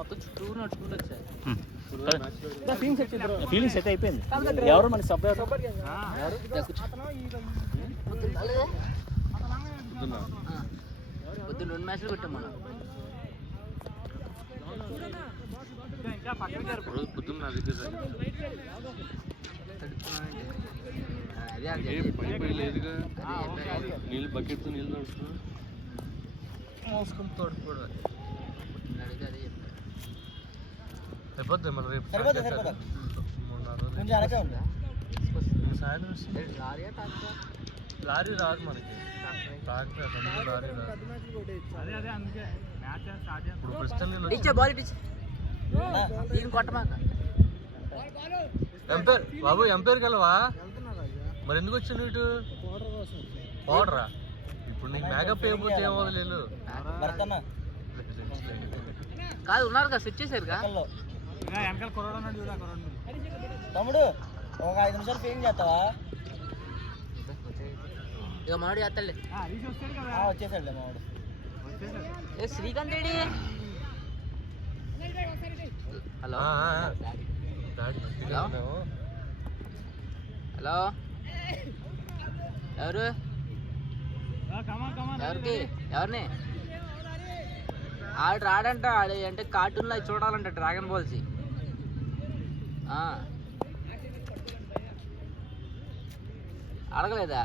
మొత్తం చుట్టూ నడుచుకుంటూ వచ్చాయి. ఫీలింగ్స్ అయితే అయిపోయింది. ఎవరు మన సబ్ పొద్దున్న 2 మ్యాచ్లు కొట్టాం మనం. పొద్దున్న లేదుగా నీళ్ళు బకెట్తో నీళ్ళు నడుస్తున్నా మోసుకొని తోడుకోవడం అయిపోద్ది. మళ్ళీ రేపు లారీ రాదు మనకి, ట్రాక్టర్ లారీ రాదు. ఇప్పుడు ఎంపైర్ బాబు, ఎంపైర్కి వెళ్ళవా? మరి ఎందుకు వచ్చింది ఇటు? పౌడరా? ఇప్పుడు నీకు మేకప్ అయిపోతే ఏమవలేదు కాదు, ఉన్నారు కదా, సెట్ చేశారు తమ్ముడు. ఒక 5 నిమిషాలు ఫీలింగ్ చేస్తావా? ఇక మామిడి చేస్తాడులే. వచ్చేసాడులే మామిడి. శ్రీకాంత్ రెడ్డి. హలో హలో, ఎవరు? ఎవరికి? ఎవరిని? ఆడు రాడంట. ఆడు అంటే కార్టూన్లో చూడాలంట, డ్రాగన్ బాల్స్. అడగలేదా?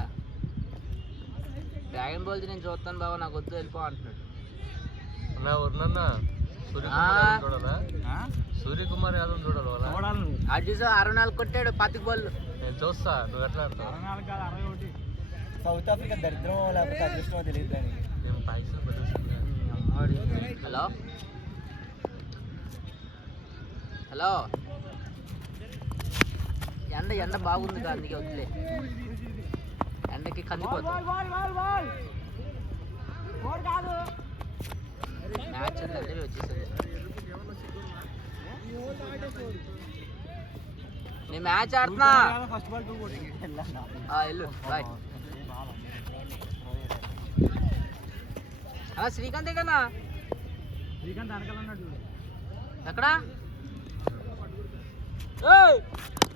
డ్రాగన్ బాల్స్ నేను చూస్తాను బాబా, నాకు వద్దు, వెళ్ళిపో అంటున్నాడు. సూర్యకుమార్ యాదవ్ చూడాలి. అది చూసా 64 కొట్టాడు, 25 బాల్. నేను చూస్తా, నువ్వు ఎట్లా ఆడతావు? సౌత్ ఆఫ్రికా దరిద్రం లేకపోతే అదృష్టం తెలియదు కానీ మేము పైసలు హలో హలో, ఎండ బాగుంది కదా, అందుకే వద్దులే. ఎండకి కందిపోతుంది. మ్యాచ్ అంటే వచ్చేసరి నేను మ్యాచ్ ఆడుతున్నా. వెళ్ళు, బాయ్. శ్రీకాంత్ ఏంటన్నా? ఎక్కడా?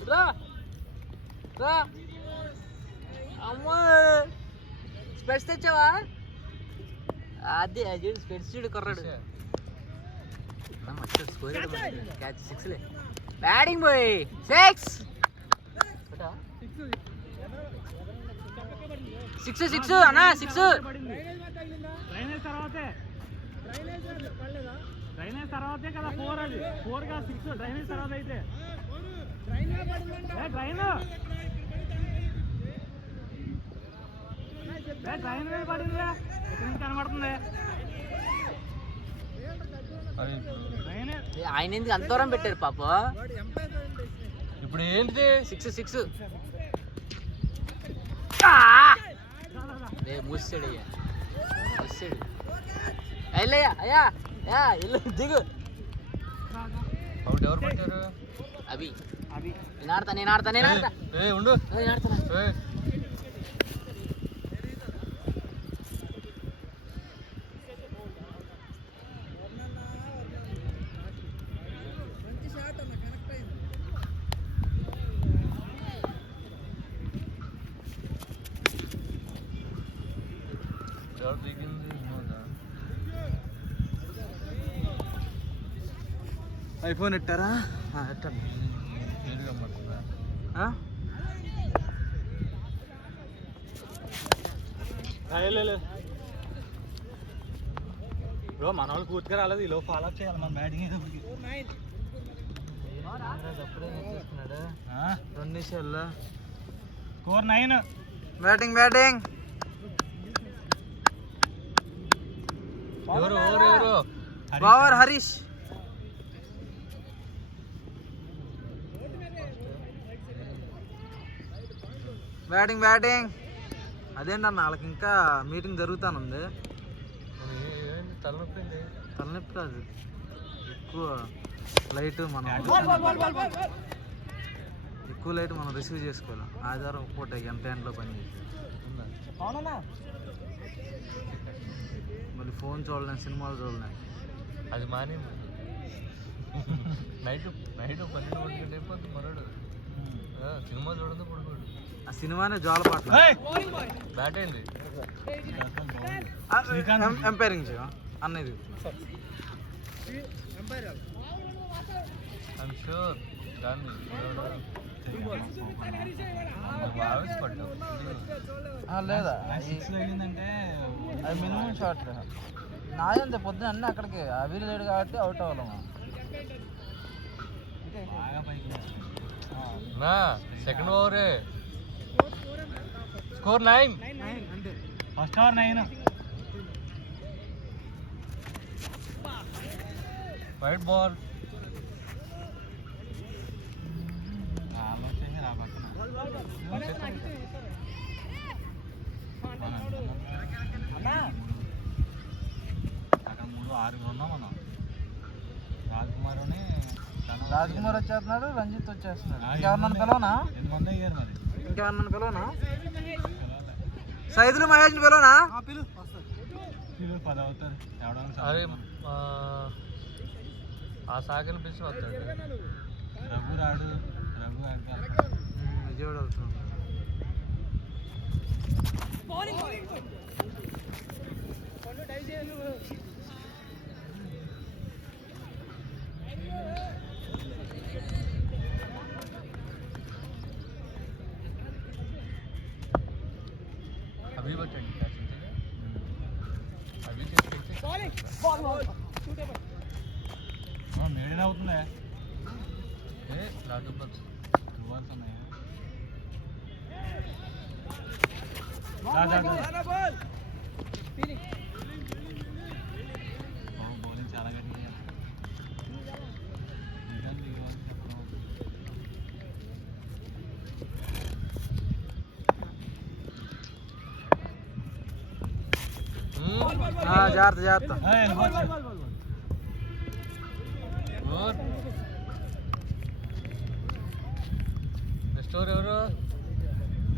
రా రా. అమ్మా, స్పెట్స్ తెచ్చావా? అదే చూడు, స్పెట్స్ చూడు, కొర్రాడు. క్యాచ్ 6లే. బ్యాటింగ్ బాయ్ 6 అన్నా, 6. డ్రైనేజ్ తర్వాతే కదా 4. అది 4 కాదు 6. డ్రైనేజ్ తర్వాత అయితే డ్రైనేజ్ పడింది, ఎక్కడి నుంచి కనబడుతుంది? ఆయన ఎందుకు అంత దూరం పెట్టారు పాప? ఇప్పుడు ఏంటిది? 6 మూసాడు. అయ్యా మూసాడు. వెళ్ళయ్యా, అయ్యా ఇల్లు దిగు. ఎవరు పట్టారు? అవి నేను ఆడతా. ఉండు. ఐఫోన్ ఎట్టారా? బ్రో, మన వాళ్ళు పూర్తిగా రాలేదు. ఈలో ఫాలో అప్ చేయాలి మన బ్యాటింగ్. 2 నిమిషాల్లో స్కోర్ 9. బ్యాటింగ్. ఎవరు? పవర్ హరీష్. బ్యాటింగ్. అదేంటన్న, వాళ్ళకి ఇంకా మీటింగ్ జరుగుతానుంది. తలనొప్పి కాదు, ఎక్కువ లైట్ మనం రిసీవ్ చేసుకోవాలి. ఆదివారం పూట ఎంత ఎండలో పని చేసి మళ్ళీ ఫోన్ చూడలేం, సినిమాలు చూడలేం. అది మానేది నైట్ 12 గంటలు అయిపోతుంది మనోడు సినిమా చూడదు పడుకోడు ఆ సినిమానే జోల పాట బ్యాట్ అయింది ఎంపైరింగ్ చేయ అన్నది ఐఎమ్ షూర్ గాంధీ ఆవేశపడ్డావు లేదా వెళ్ళిందంటే అది మినిమం షార్ట్ నాదంతే పొద్దున అన్నీ అక్కడికి అవి లేడు కాబట్టి అవుట్ అవ్వలేము నా సెకండ్ ఓవరే score 9 first over 9 wide ball అక్కడ 3-6 ఉన్నాం మనం రాజ్కుమార్ వచ్చేస్తున్నాడు రంజిత్ వచ్చేస్తున్నాడు ఇంకెవరినన్ను పిలవనా 8 మంది అయ్యారు మరి ఇంకెవరినన్ను పిలవనా సైదులు మహేష్ని పిలవనా 10 అవుతారు అరే ఆ సాగని పిలిచి వస్తాడు రఘు రాడు రఘు విజయవాడ వెళ్తున్నాడు అవి పట్టండి క్యాచ్ అవి మేడన్ అవుతుందా లాటు బాల్స్ 2 బాల్స్ ఉన్నాయా బౌలింగ్ చాలా గట్టిగా జాగ్రత్త నెక్స్ట్ ఓవర్ ఎవరు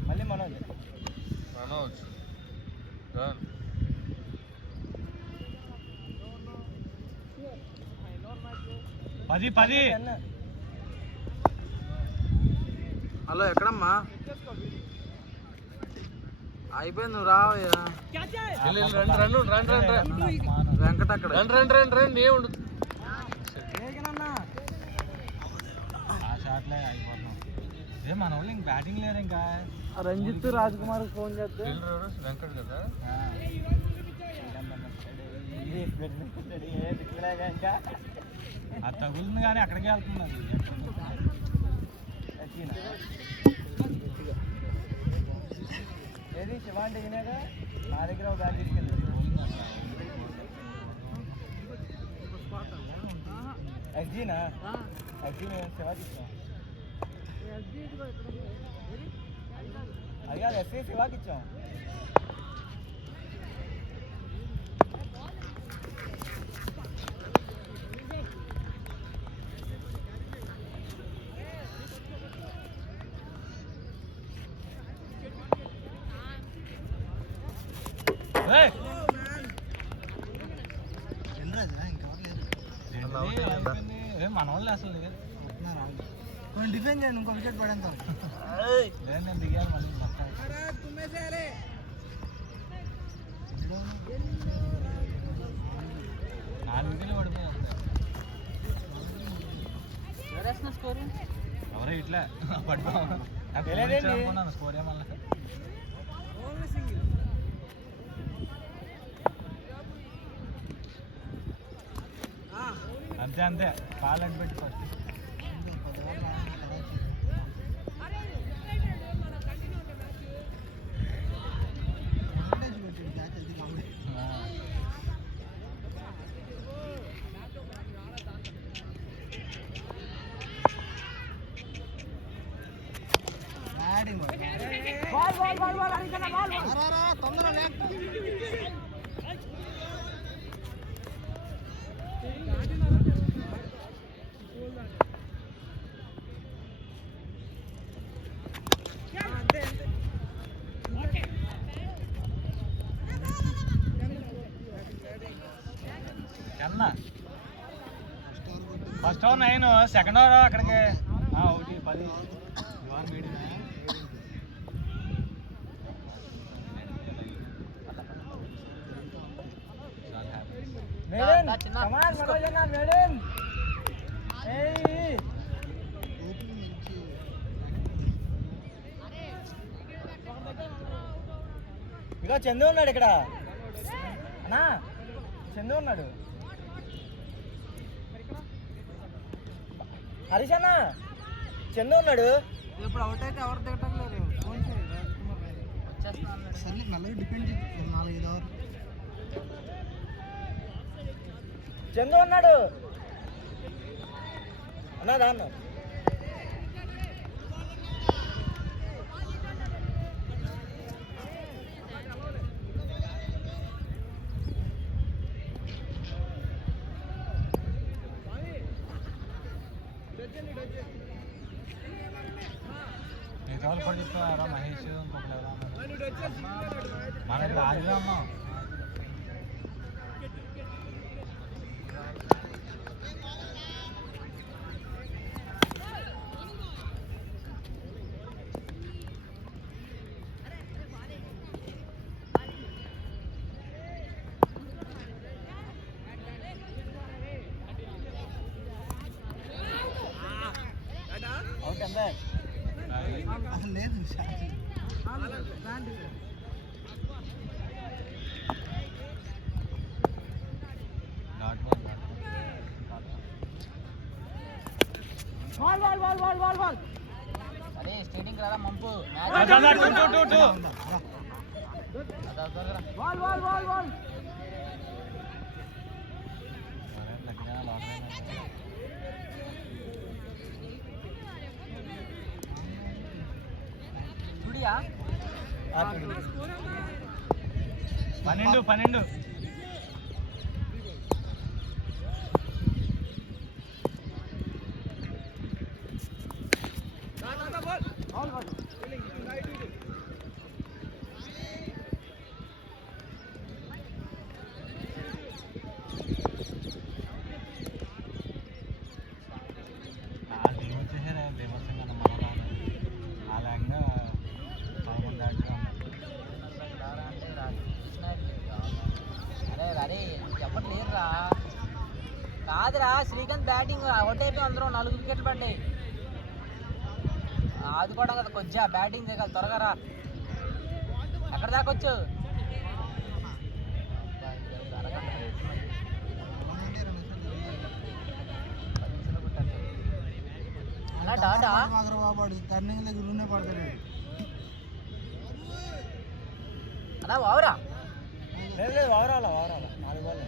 మళ్ళీ మనోజ్ డన్ పది హలో ఎక్కడమ్మా అయిపోయింది నువ్వు రావయ్యా వెంకట అక్కడ రండి ఏముండదు ఆ షాట్లే అయిపోతున్నాం ఏ మన వాళ్ళు ఇంక బ్యాటింగ్ లేరు ఇంకా రంజిత్ రాజ్కుమార్ ఫోన్ చేస్తే వెంకట్ కదా అది తగులుతుంది కానీ అక్కడికి వెళ్తుంది ఏది శివాంటి వినేగా నా దగ్గర ఒక బ్యాట్ తీసుకెళ్ళి ఎస్జీనా ఎస్జీ మేము శివా ఇచ్చాం అది కాదు ఎస్సీ శివాకి ఇచ్చాం మన వాళ్ళు అసలు డిఫెండ్ చేయండి ఇంకో వికెట్ పడేంత లేదు నేను దిగాను మళ్ళీ 4 వికెట్లు పడిపోయాయి ఎవరో ఇట్లా పడిపోయాను స్కోర్ ఏమన్నా అంతే పాలంటి పెట్టి ఫస్ట్ కన్నా ఫస్ట్ ఓవర్ 9, సెకండ్ ఓవర్ అక్కడికి 1-10. ఇక చందు ఉన్నాడు ఇక్కడ అన్నా, చందు ఉన్నాడు. హరీష్ అన్న, చందు ఉన్నాడు. ఇప్పుడు అవుట్ అయితే ఎవరు దిగటం లేదు. ఫోన్ సరే నల్లగా డిపెండ్ 4-5 అవర్. చందు ఉన్నాడు అన్నా, దాన్న మిగతా వాళ్ళు కూడా చెప్తారా మహేష్ ఇంకొకరు ఎవరో మన ఇక్కడ ఆడిగా ఉన్నాం. లేదు అరే స్టేటింగ్ రారా మంపు చూడియా 12. కాదురా శ్రీకాంత్ బ్యాటింగ్ అవుట్ అయిపోయి అందరూ 4 వికెట్లు పడ్డాయి. ఆదుకోవడం కదా కొద్దిగా బ్యాటింగ్ దిగాలి త్వరగా రా. ఎక్కడ దాకా వచ్చు అలా డాటా టర్నింగ్ దగ్గర పడతాడు అలా వావరా. లేదు వావరాల 4 బాల్.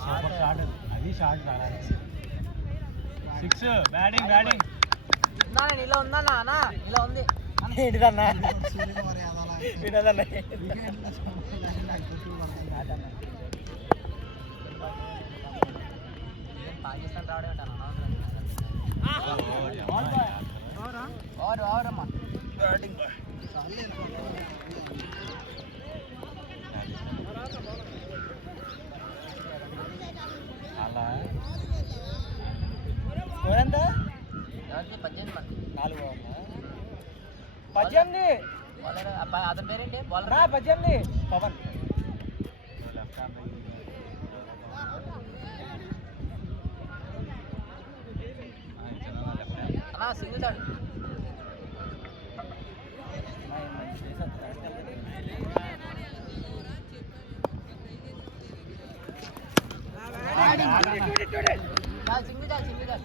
సూపర్ షాట్, అది షాట్ రావాలి. 6 బ్యాటింగ్. ఇలా ఉందా అన్నా, ఇలా ఉంది ఏంటిదన్నా పాకిస్తాన్ రావడం ఓవరమ్మా బ్యాటింగ్ అలా ఎంత ఎవరికి 18 మంది 4 18 బౌలర్ అతని పేరేంటి బౌలర్ 18 పవన్ లెఫ్ట్ హ్యాండ్ అన్నా సింగిల్ షాట్ సింగిల్ షాట్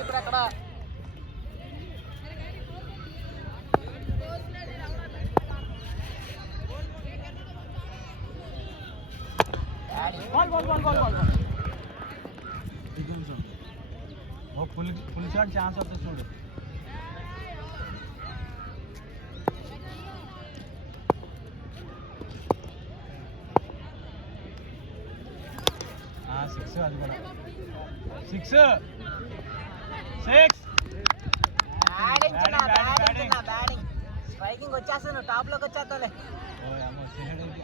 ఇప్పుడు అక్కడ ఫుల్ షాట్ ఛాన్స్ వస్తుంది చూడు. సిక్స్, అది కూడా 6 బ్యాటింగ్ స్ట్రైకింగ్ వచ్చేస్తాను టాప్ లోకి వచ్చేస్తాలే.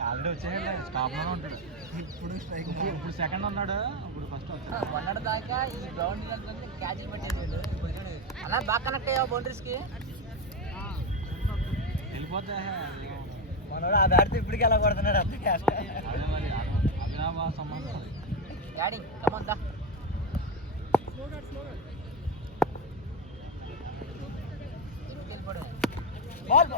ఆల్రెడీ వచ్చేసాడు, స్టాప్ లోనే ఉంటాడు. ఇప్పుడు సెకండ్ ఉన్నాడు, ఇప్పుడు ఫస్ట్ వచ్చాడు. మొన్నటి దాకా ఈ గ్రౌండ్ క్యాచ్ పెట్టేసాడు. అలా బాగా కనెక్ట్ అయ్యావు బౌండరీస్ కి. వెళ్ళిపోతే మనోడు ఆ బ్యాట్తో ఇప్పటికి ఎలా కొడుతున్నాడు అంతే. అదే మరి అవినాభ సంబంధం. బ్యాటింగ్ కమాన్ దా. బాల్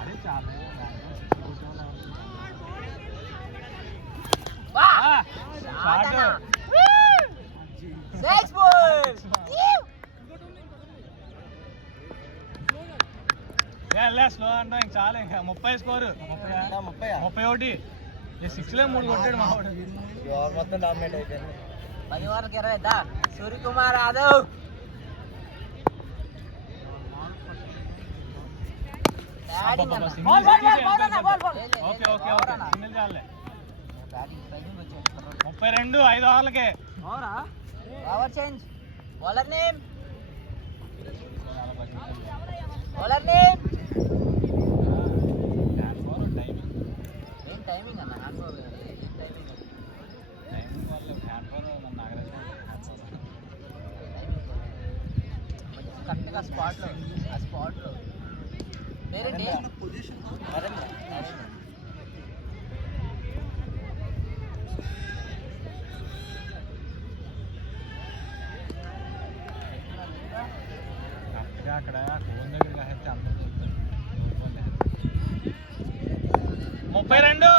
అదే చాలా స్లో అంటే ఇంక చాలా, ఇంకా 30 స్కోరు, 31. 6 3 కొట్టాడు మా వాడు. మొత్తం డామినేట్ అయిపోయింది. 10 ఓవర్లకి 20 దా. సూర్యకుమార్ యాదవ్ బ్యాటింగ్ అన్న. ఓకే ఓకే ఓకే, సింగిల్ చాలే. 32 5 ఓవర్లకే. Over change. Bowler name bowler name ఏం టైమింగ్ అన్న. కరెక్ట్గా స్పాట్లో ఆ స్పాట్లో పేరేంటి? నరేంద్ర. కరెక్ట్గా అక్కడ ఫోన్ దగ్గర కాస్తే అందరూ చెప్తారు. 32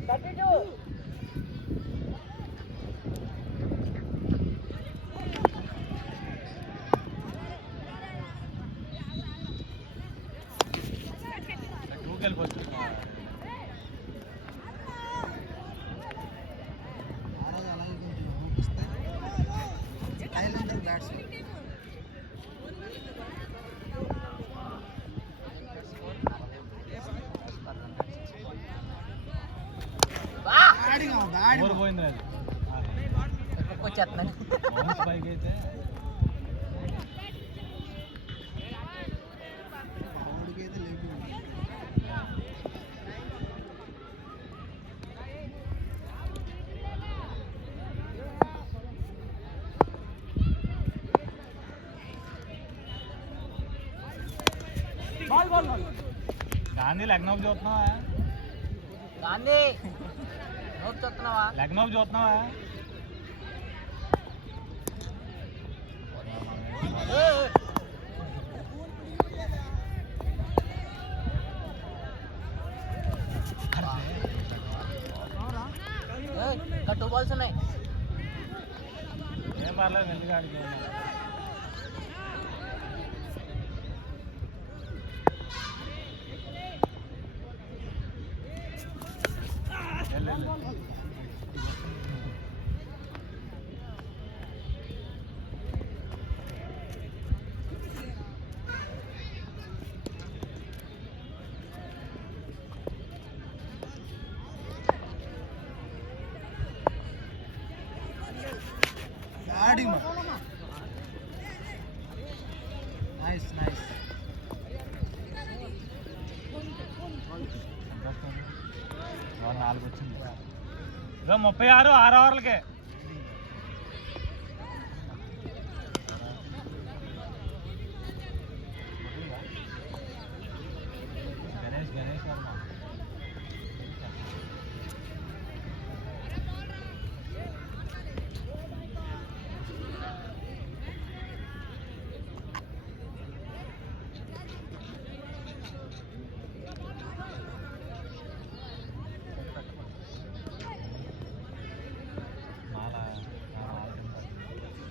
32 టూకెళ్ళి ఫస్ట్. ఓవర్ పోయింది అది. వచ్చేస్తున్నాను. బౌన్స్ పైకి అయితే గాంధీ లగ్నోకి చూస్తున్నావా? గాంధీ నోట్ చూస్తున్నావా? లగ్నోకి చూస్తున్నావా? ఇంకా 2 balls ఉన్నాయి. ఏం పర్లేదు, మెల్లిగా ఆడికి. Nice nice. 4 వచ్చింది. 36 6 ఓవర్లకే. గణేష్ వర్మ.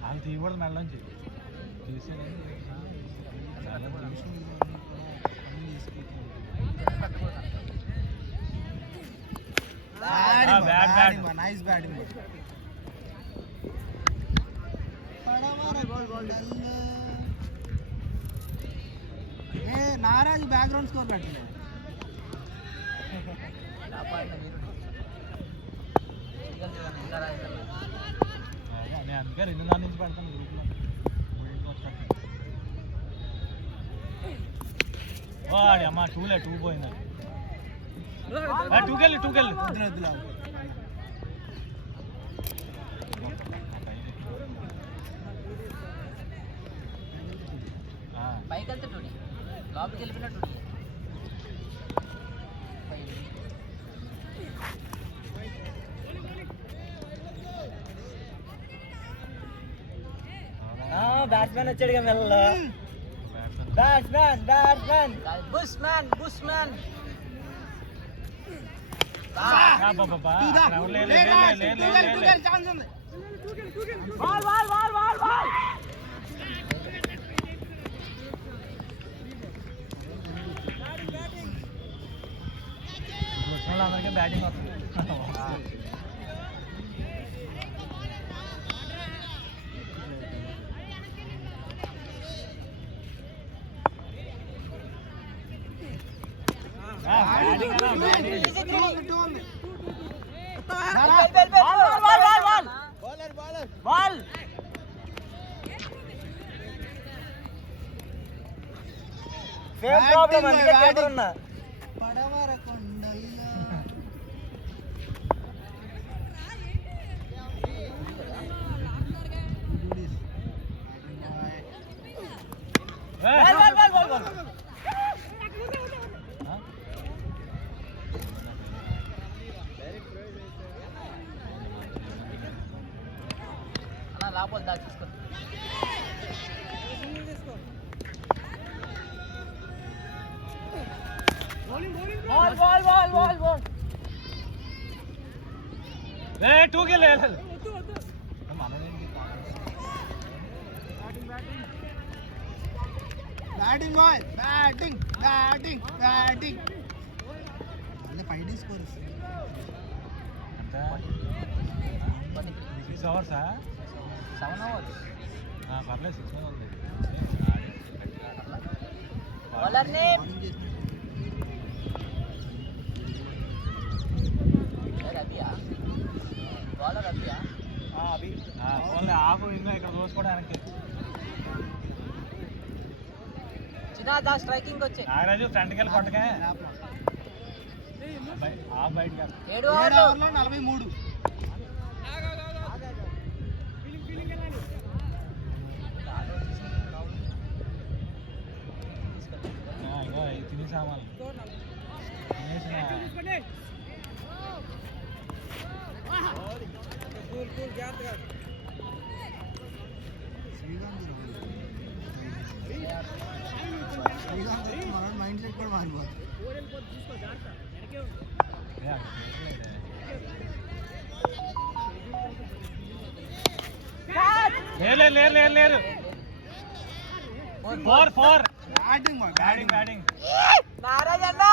వాళ్ళు తీయకూడదు మెడలోంచి. తీసేది నైస్ బ్యాటింగ్. ఏ నారాజు బ్యాక్గ్రౌండ్ స్కోర్ పెట్టలేదు. నేను అందుకే 2 నుంచి పెడతాను గ్రూప్లో. వాడి అమ్మ 2 పోయింది. 2కెళ్ళి పైకి వెళ్తే టూడి లోపలికి వెళ్ళిపోయినా టూడి. బ్యాట్స్మెన్ వచ్చాడుగా మెల్ల. బ్యాట్స్మెన్ బుష్మ్యాన్ అందరికీ బ్యాటింగ్ వస్తుంది. లోపల దా చూసుకో. బాల్ 2కి లేదు. Batting 5 score 6 అవర్సా 7 hours. పర్లేదు 6 ఉంది. బౌలర్ని రబియా ఆపు ఇంకా ఇక్కడ చూసుకోవడానికి. చిన్న స్ట్రైకింగ్ వచ్చే నాగరాజు ఫ్రంట్కి వెళ్ళి కొట్టగా బయటకి 7 ఓవర్లో 43. తినేసామాలి తినేసిన మైండ్ సెట్ కూడా మారిపోతుంది. లేరు 4 బ్యాటింగ్ నారాయణ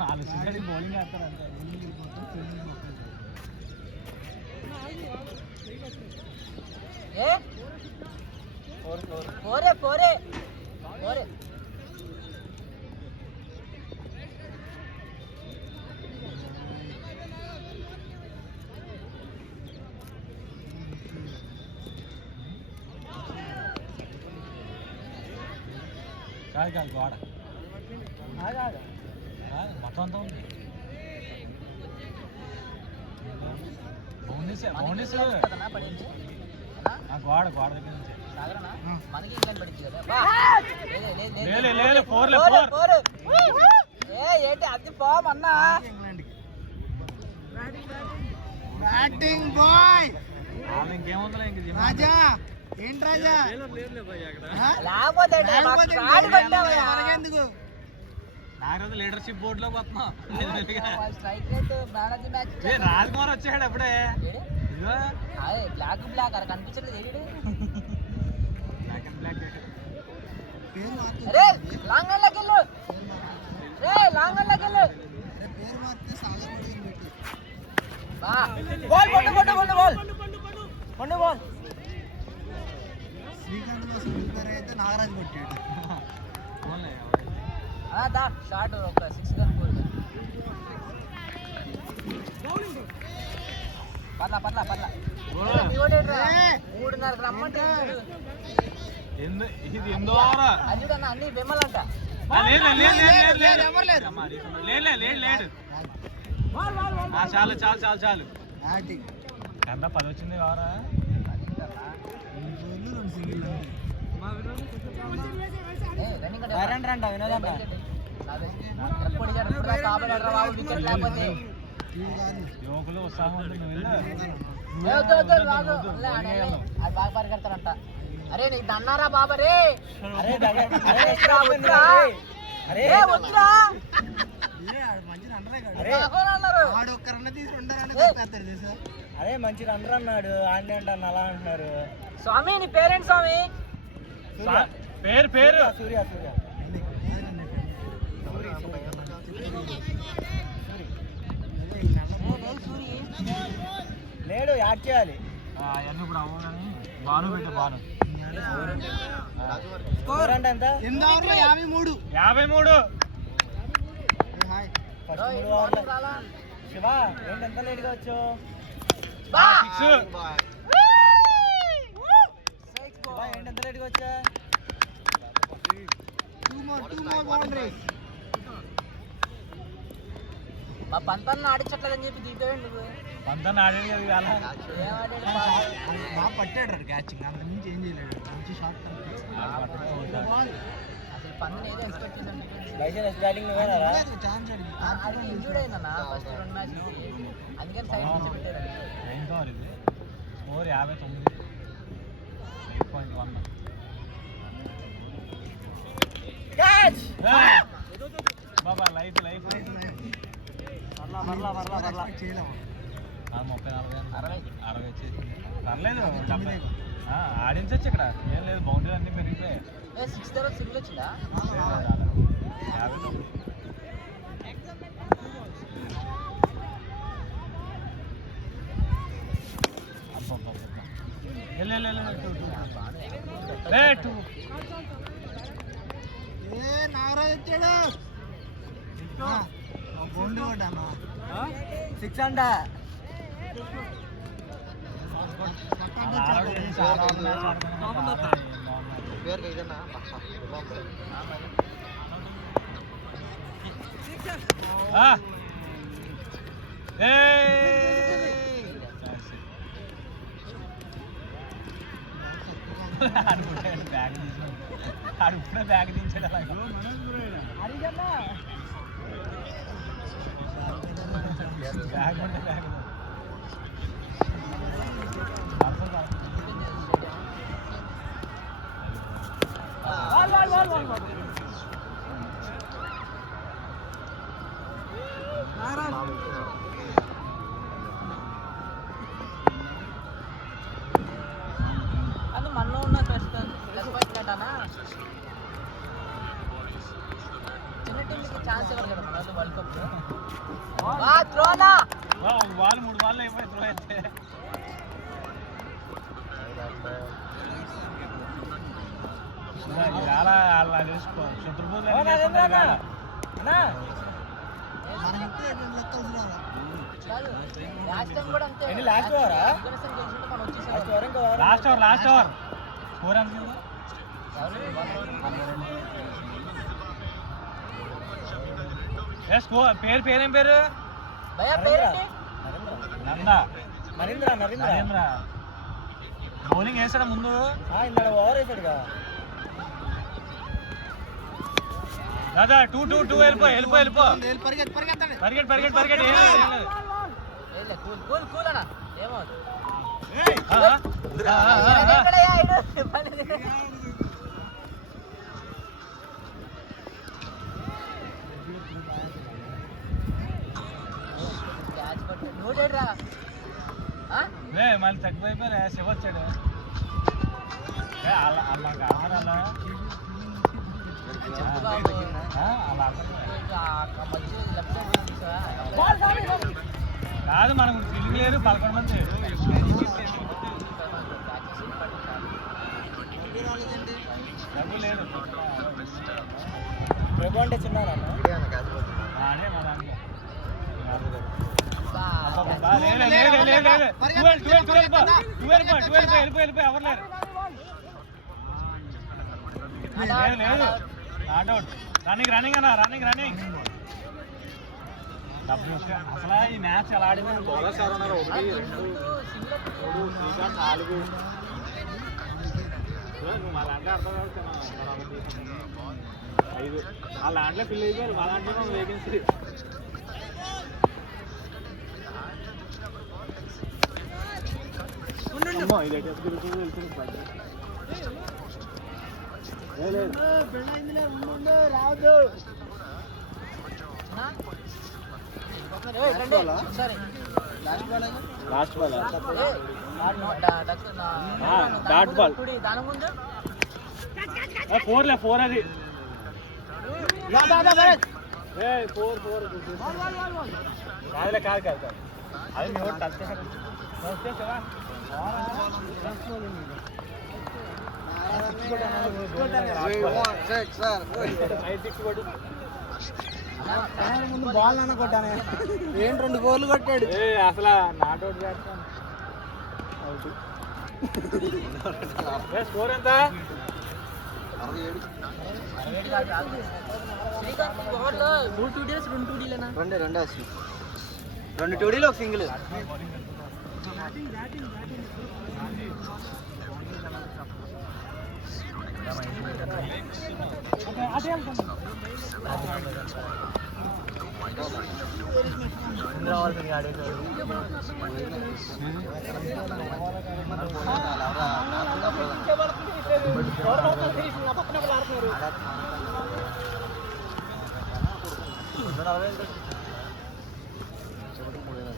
వాళ్ళు బౌలింగ్ వేస్తారు అంతే. పోరే కాదు గోడ మొత్తం అంతా ఉంది. బౌండరీస్ గోడ దగ్గర నుంచి మనకి ఇంగ్లాండ్ పడింది కదా. లేదు 4 ఏంటి అది ఫామ్ అన్నా. బ్యాటింగ్ బాయ్ ఇంకేముందా ఇంక రాజా. ఏంటి రాజా లేకపోతే నాగరాజు లీడర్షిప్ బోర్డు లోకి వస్తున్నాం. Strike rate manage match Rajkumar వచ్చాడు అప్పుడే. బ్లాక్ అక్కడ కనిపించలేదు. బ్లాక్ అండ్ బ్లాక్ అరే లాంగ్ లకి వెళ్ళు. లాంగ్ లకి వెళ్ళు. పేరు మార్చితే సాగర్ బాల్ బాల్ శ్రీకాంత్ కోసం ప్రిపేర్ అయితే నాగరాజు కొట్టాడు. దా షార్ట్ ఒక 6 గన్ కోల్ పర్లా మూడున్నరకు రమ్మంటే ఇది ఎందో ఆరా అల్లుడన్న అన్ని బెమ్మలంట. లేడు చాలు ఎంత 10 వచ్చింది వారా. యువకులు ఉత్సాహం ఉంది. అది బాగా పరిగెడతారంట. అరే నీకు దన్నారా బాబా రే. అరే మంచి రన్నర్ అన్నాడు. ఆంటీ అంటాను అలా అంటున్నారు. స్వామి నీ పేరేంటి స్వామి? పేరు సూర్య లేడు, యాడ్ చేయాలి. అవన్నీ ఇప్పుడు అవ్వవు కానీ బాను పెట్టే బాను స్కోర్ అంటే ఎంత? 53. ఫస్ట్ 3 ఓవర్లు. శివ ఏంటి ఎంత లేట్గా వచ్చు? ఏంటి ఎంత లేట్గా వచ్చా? మా పంతన్న ఆడించట్లేదని చెప్పి దిగిపోయాడు నువ్వు. పంతన్న ఆడేది కదా బాగా పట్టాడు క్యాచింగ్, అంత మించి ఏం చేయలేడు. మంచి షాట్ అసలు పంతని ఏదో ఎక్స్పెక్ట్ చేశాను. ఛాన్స్ అది ఇంజూర్డ్ అయిందన్న ఫస్ట్ 2 మ్యాచ్లు, అందుకని సైడ్ నుంచి పెట్టారు. స్కోర్ 59. 8.1. బాబా లైఫ్ 30-40 వచ్చేసి పర్లేదు. ఆడించచ్చు ఇక్కడ, ఏం లేదు. బౌండరీ అన్ని పెరిగిపోయాయి. 6 తర్వాత సింగిల్ వచ్చిందా? 59. నాగరాజు వచ్చాడు. 6 అంట. అనుకుంటాడు బ్యాగ్ తీసాడు. ఆడు ఇప్పుడే బ్యాగ్ దించాడు. అలాగే బ్యాగ్ ఉంటే బ్యాగ్ అది మనలో ఉన్న ప్లస్ పాయింట్ అంటానా. చిన్న టీంకి ఛాన్స్ ఇవ్వరు కదా మన వరల్డ్ కప్. త్రోనా వాళ్ళు 3 బాల్ అయిపోయి త్రో అయితే చాలా అలా చేసుకో. శత్రుబోధ లాస్ట్ టైం కూడా అంతే. లాస్ట్ ఓవర్ స్కోర్ ఎంత? పేరేం పేరు? నరేంద్ర. బౌలింగ్ వేసాడా ముందు? ఓవర్ వేసాడుగా. దాదా 2-2 వెళ్ళిపో. పరిగెట్. మళ్ళీ తగ్గిపోయిపోయి శివ వచ్చాడు. అలా కావాలా కాదు, మనకు ఫీల్డింగ్ లేరు. 11 మంది డబ్బు లేదు అంటే చిన్న అదే మా దాంట్లో వెళ్ళిపోయి ఎవరు లేరు లేదు నాట్అవుట్ రన్నింగ్ అన్న రన్నింగ్ అసలు ఈ మ్యాచ్ ఎలా ఆడింది బౌలర్స్ ఎవరు ఉన్నారు 1 2 3 4 మా దాంట్లో అర్థం కావచ్చు 5 ఆ దాంట్లో ఫిల్ అయిపోయారు మా దాంట్లో vacancy last ball dot ball దాని ముందు 4 అది 4 కాదు అది మేము టచ్ చేసావా ముందు బాల్ నాన్న కొట్టానే ఏం 2 గోర్లు కొట్టాడు అసలు నాట్అవుట్ చేస్తాను స్కోర్ ఎంత 2 టూడీలు ఒక సింగిల్ రావాల్సింది ఆడేది